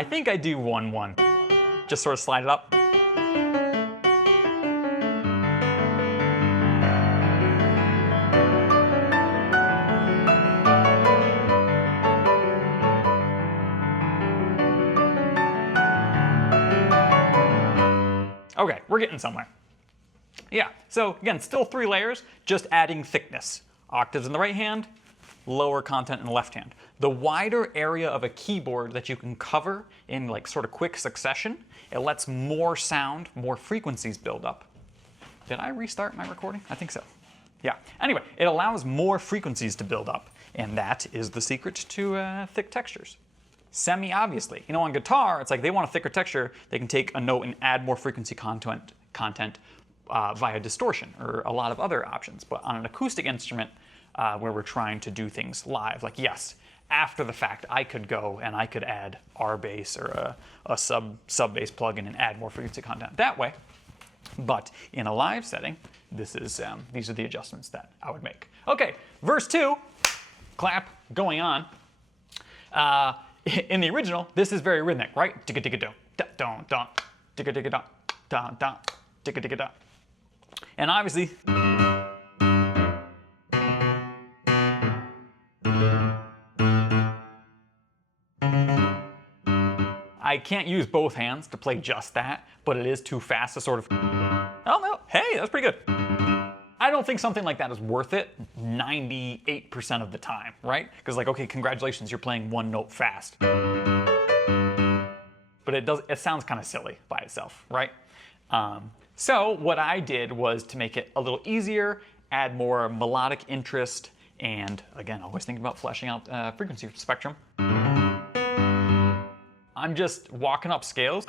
I think I do 1-1. Just sort of slide it up. Okay, we're getting somewhere. Yeah, so again, still 3 layers, just adding thickness. Octaves in the right hand, lower content in the left hand. The wider area of a keyboard that you can cover in like sort of quick succession, it lets more sound, more frequencies build up. Did I restart my recording? I think so. Yeah, anyway, it allows more frequencies to build up, and that is the secret to thick textures. Semi-obviously. You know, on guitar, it's like they want a thicker texture, they can take a note and add more frequency content via distortion or a lot of other options. But on an acoustic instrument where we're trying to do things live, like yes, after the fact, I could go and I could add R bass or a sub bass plugin and add more frequency content that way. But in a live setting, this is these are the adjustments that I would make. Okay, verse 2, clap, going on. In the original, this is very rhythmic, right? Digga digga do, da don don, digga digga da, don don, digga digga da. And obviously, I can't use both hands to play just that, but it is too fast to sort of, oh no, hey, that's pretty good. I don't think something like that is worth it 98% of the time, right? Because like, okay, congratulations, you're playing one note fast. But it sounds kind of silly by itself, right? So what I did was to make it a little easier, add more melodic interest, and again, always thinking about fleshing out frequency spectrum. I'm just walking up scales.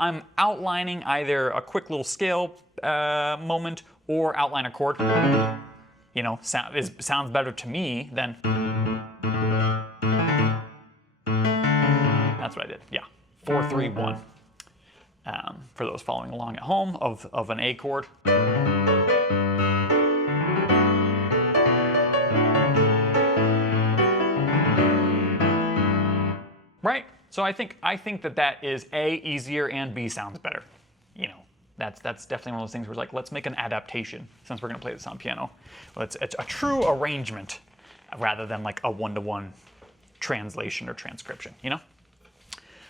I'm outlining either a quick little scale moment or outline a chord. You know, sounds better to me than. That's what I did. Yeah, 4-3-1. For those following along at home, of an A chord. Right? So I think that is A, easier, and B, sounds better. You know, that's definitely one of those things where it's like, let's make an adaptation since we're going to play this on piano. Well, it's a true arrangement rather than like a one-to-one translation or transcription, you know?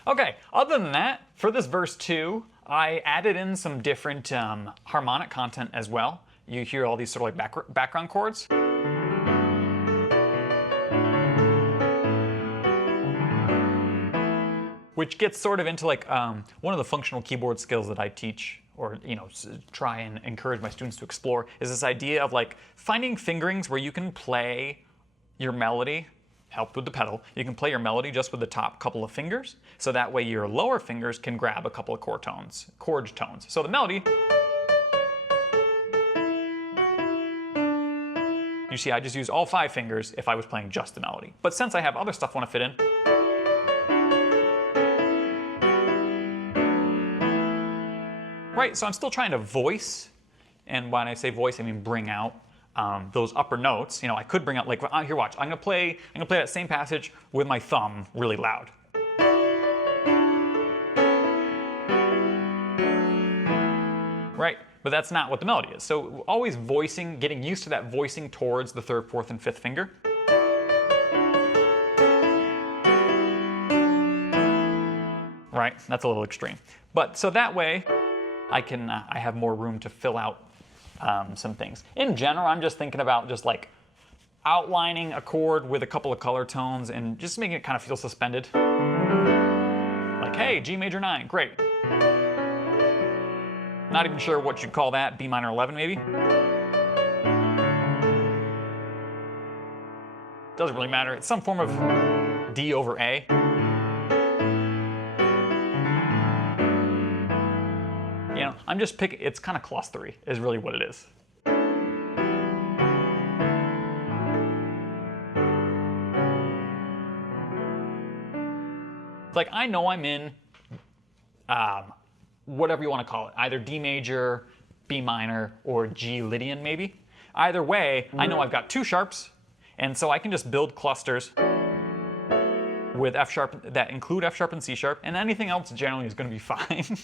Okay, other than that, for this verse 2, I added in some different harmonic content as well. You hear all these sort of like background chords. Which gets sort of into like one of the functional keyboard skills that I teach, or you know, try and encourage my students to explore, is this idea of like finding fingerings where you can play your melody, helped with the pedal, you can play your melody just with the top couple of fingers, so that way your lower fingers can grab a couple of chord tones. So the melody, you see I just use all 5 fingers if I was playing just the melody. But since I have other stuff I want to fit in, right, so I'm still trying to voice, and when I say voice, I mean bring out those upper notes. You know, I could bring out like, here, watch. I'm gonna play that same passage with my thumb really loud. Right, but that's not what the melody is. So always voicing, getting used to that voicing towards the 3rd, 4th, and 5th finger. Right, that's a little extreme. But so that way, I have more room to fill out some things. In general, I'm just thinking about just like outlining a chord with a couple of color tones and just making it kind of feel suspended. Like, hey, G major 9, great. Not even sure what you'd call that, B minor 11 maybe. Doesn't really matter. It's some form of D over A. You know, I'm just picking, it's kind of clustery is really what it is. Like, I know I'm in whatever you want to call it, either D major, B minor, or G Lydian maybe. Either way, I know I've got 2 sharps, and so I can just build clusters with F sharp that include F sharp and C sharp, and anything else generally is going to be fine.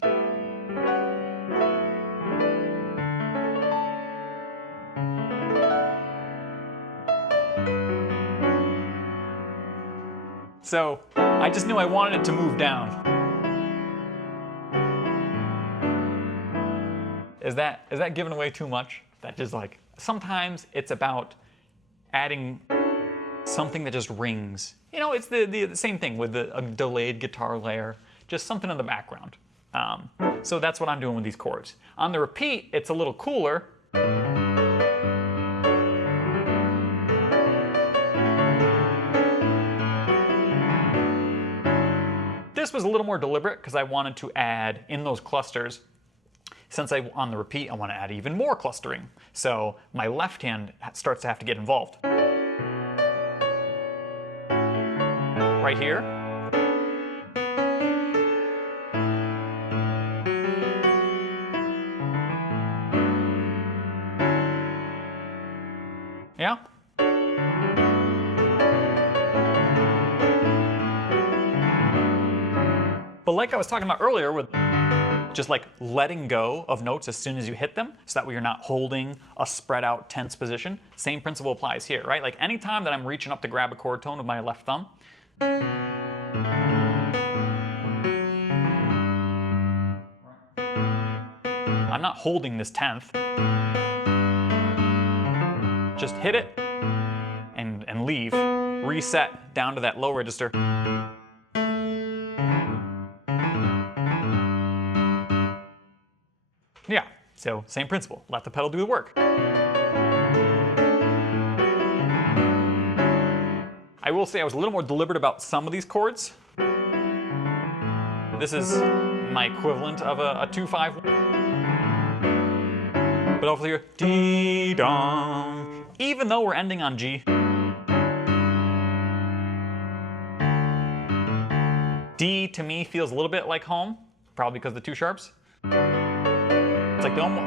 So I just knew I wanted it to move down. Is that giving away too much? That just like, sometimes it's about adding something that just rings. You know, it's the same thing with a delayed guitar layer, just something in the background. So that's what I'm doing with these chords. On the repeat, it's a little cooler. This was a little more deliberate because I wanted to add in those clusters. Since on the repeat, I want to add even more clustering. So my left hand starts to have to get involved. Right here. Yeah. But like I was talking about earlier with just like letting go of notes as soon as you hit them, so that way you're not holding a spread out tense position. Same principle applies here, right? Like anytime that I'm reaching up to grab a chord tone with my left thumb, I'm not holding this 10th. Just hit it and leave. Reset down to that low register. Yeah, so same principle. Let the pedal do the work. I will say I was a little more deliberate about some of these chords. This is my equivalent of a 2-5. But over here, dee-dong. Even though we're ending on G, D to me feels a little bit like home, probably because of the 2 sharps. It's like the almost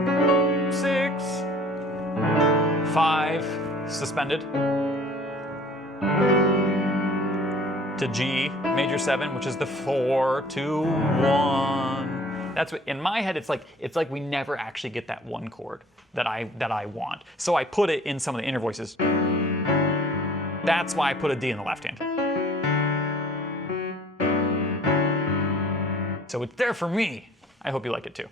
4, 6, 5, suspended to G major 7, which is the 4, 2, 1. That's what in my head it's like we never actually get that one chord that I want. So I put it in some of the inner voices. That's why I put a D in the left hand. So it's there for me. I hope you like it too.